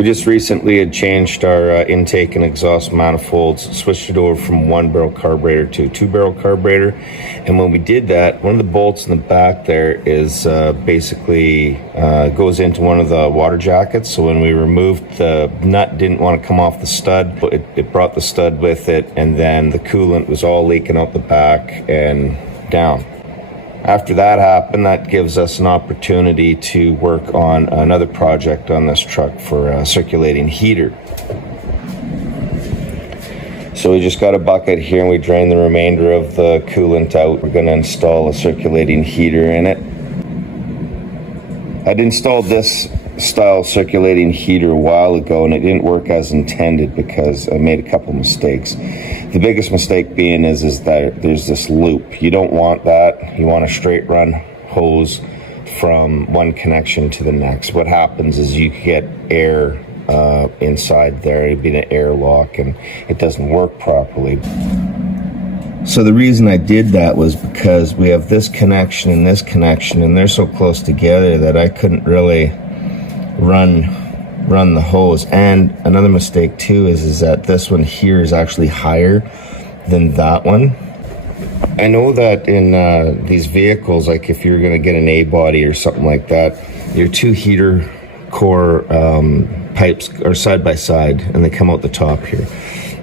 We just recently had changed our intake and exhaust manifolds, switched it over from 1-barrel carburetor to a 2-barrel carburetor. And when we did that, one of the bolts in the back there is basically goes into one of the water jackets. So when we removed the nut, didn't want to come off the stud, but it brought the stud with it, and then the coolant was all leaking out the back and down. After that happened, that gives us an opportunity to work on another project on this truck for a circulating heater. So we just got a bucket here and we drain the remainder of the coolant out. We're going to install a circulating heater in it. I'd installed this style circulating heater a while ago and it didn't work as intended because I made a couple mistakes. The biggest mistake being is that there's this loop. You don't want that. You want a straight run hose from one connection to the next. What happens is you get air inside there. It'd be an airlock and it doesn't work properly. So the reason I did that was because we have this connection and this connection and they're so close together that I couldn't really run the hose. And another mistake too is that this one here is actually higher than that one. I know that in these vehicles, like if you're going to get an A body or something like that, your two heater core pipes are side by side and they come out the top here.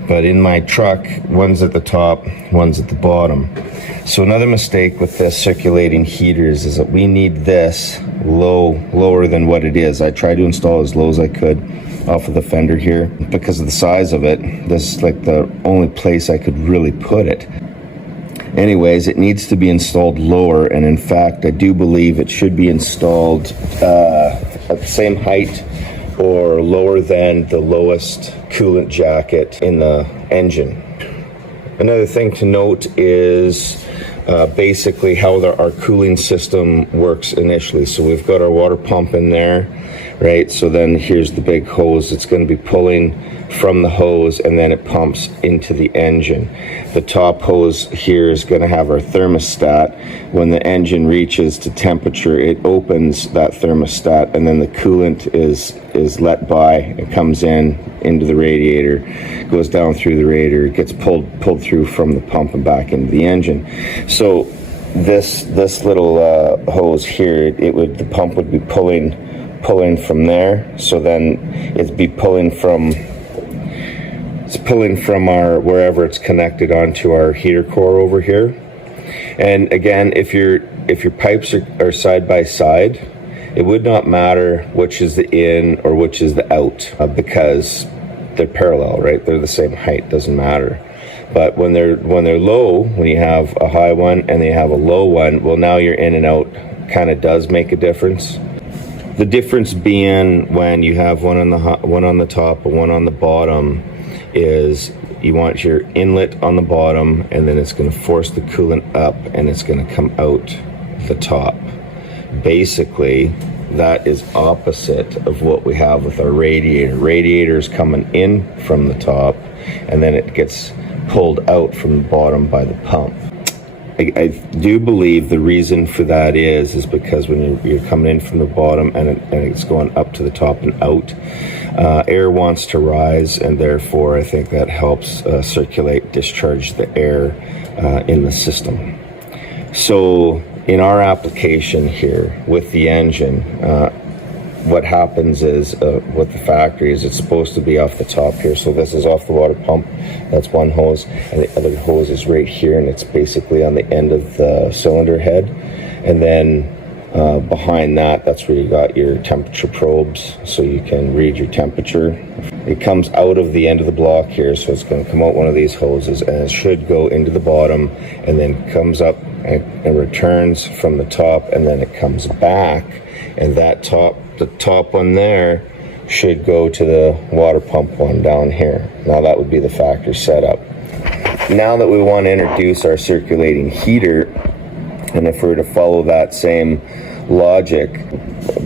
But in my truck, one's at the top, one's at the bottom. So another mistake with this circulating heaters is that we need this lower than what it is. I tried to install as low as I could off of the fender here. Because of the size of it, this is like the only place I could really put it. Anyways, it needs to be installed lower, and in fact, I do believe it should be installed at the same height or lower than the lowest coolant jacket in the engine. Another thing to note is basically how our cooling system works initially. So we've got our water pump in there, right? So then here's the big hose. It's going to be pulling from the hose and then it pumps into the engine. The top hose here is going to have our thermostat. When the engine reaches to temperature, it opens that thermostat and then the coolant is let by. It comes into the radiator, goes down through the radiator, gets pulled through from the pump and back into the engine. So this little hose here, the pump would be pulling from there. So then it'd be pulling from our wherever it's connected onto our heater core over here. And again, if your pipes are side by side, it would not matter which is the in or which is the out because they're parallel, right? They're the same height, doesn't matter. But when they're low, when you have a high one and they have a low one, well, now your in and out kind of does make a difference. The difference being when you have one on the top and one on the bottom is you want your inlet on the bottom and then it's going to force the coolant up and it's going to come out the top. Basically, that is opposite of what we have with our radiator. Radiator is coming in from the top and then it gets pulled out from the bottom by the pump. I do believe the reason for that is because when you're coming in from the bottom and it's going up to the top and out, air wants to rise, and therefore I think that helps discharge the air in the system. So in our application here with the engine, what happens is with the factory is it's supposed to be off the top here. So this is off the water pump. That's one hose, and the other hose is right here, and it's basically on the end of the cylinder head. And then behind that's where you got your temperature probes, so you can read your temperature. It comes out of the end of the block here, so it's going to come out one of these hoses, and it should go into the bottom, and then comes up and returns from the top, and then it comes back, and the top one there should go to the water pump one down here. Now that would be the factory setup. Now that we want to introduce our circulating heater, and if we were to follow that same logic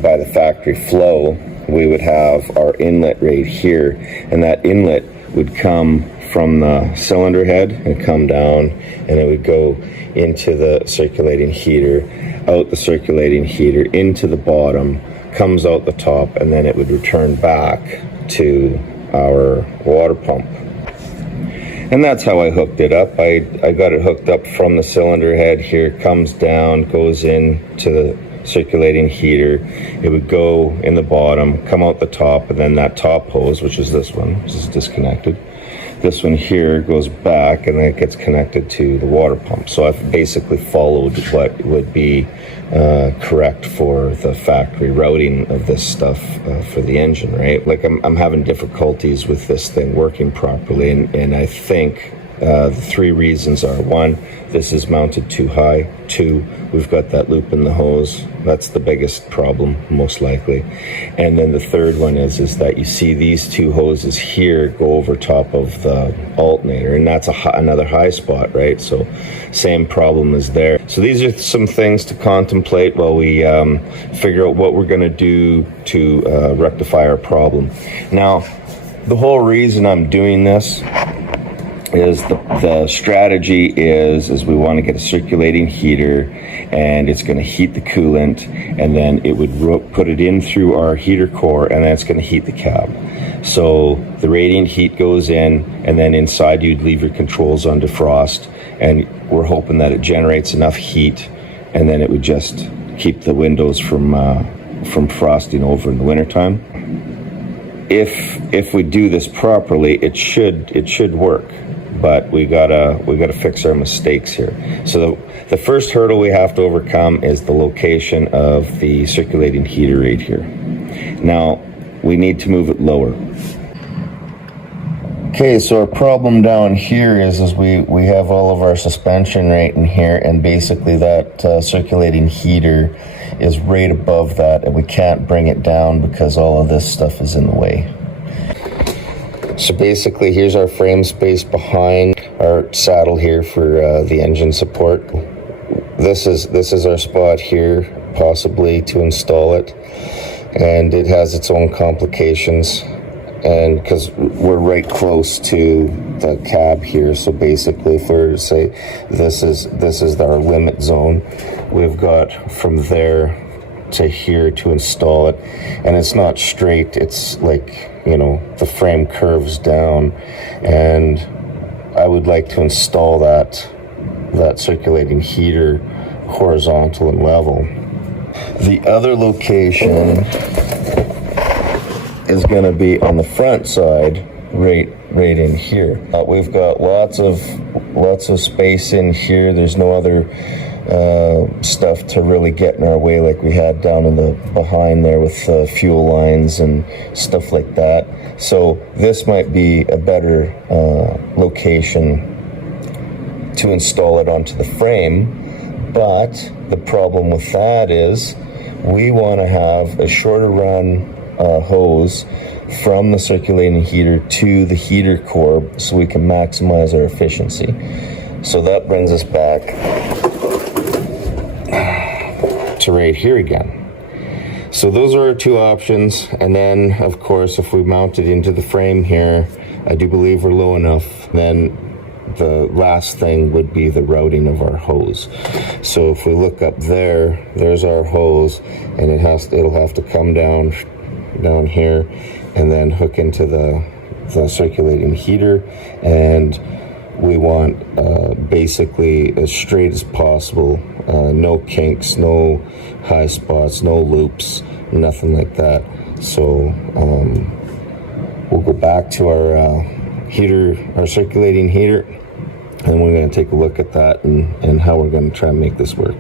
by the factory flow, we would have our inlet right here, and that inlet would come from the cylinder head and come down, and it would go into the circulating heater, out the circulating heater, into the bottom, comes out the top, and then it would return back to our water pump. And that's how I hooked it up. I got it hooked up from the cylinder head here, comes down, goes in to the circulating heater. It would go in the bottom, come out the top, and then that top hose, which is this one, this is disconnected. This one here goes back, and then it gets connected to the water pump. So I've basically followed what would be correct for the factory routing of this stuff for the engine, right? Like I'm having difficulties with this thing working properly, and I think the three reasons are: one, this is mounted too high; two, we've got that loop in the hose. That's the biggest problem, most likely. And then the third one is that you see these two hoses here go over top of the alternator, and that's another high spot, right? So same problem is there. So these are some things to contemplate while we figure out what we're going to do to rectify our problem. Now, the whole reason I'm doing this is the strategy is we want to get a circulating heater, and it's going to heat the coolant, and then it would put it in through our heater core, and then it's going to heat the cab. So the radiant heat goes in, and then inside you'd leave your controls on defrost, and we're hoping that it generates enough heat, and then it would just keep the windows from frosting over in the wintertime. If we do this properly, it should work. But we gotta fix our mistakes here. So the first hurdle we have to overcome is the location of the circulating heater right here. Now we need to move it lower. Okay, so our problem down here is we have all of our suspension right in here, and basically that circulating heater is right above that, and we can't bring it down because all of this stuff is in the way. So basically, here's our frame space behind our saddle here for the engine support. This is our spot here, possibly to install it, and it has its own complications. And because we're right close to the cab here, so basically, if we were to say this is our limit zone, we've got from there to here to install it, and it's not straight. It's like, you know, the frame curves down, and I would like to install that circulating heater horizontal and level. The other location is going to be on the front side, right in here. We've got lots of space in here. There's no other stuff to really get in our way like we had down in the behind there with fuel lines and stuff like that. So this might be a better location to install it onto the frame, but the problem with that is we want to have a shorter run hose from the circulating heater to the heater core so we can maximize our efficiency. So that brings us back to right here again. So those are our two options, and then of course if we mount it into the frame here, I do believe we're low enough, then the last thing would be the routing of our hose. So if we look up there's our hose, and it'll have to come down here and then hook into the circulating heater, and we want basically as straight as possible, no kinks, no high spots, no loops, nothing like that. So we'll go back to our circulating heater, and we're going to take a look at that and how we're going to try and make this work.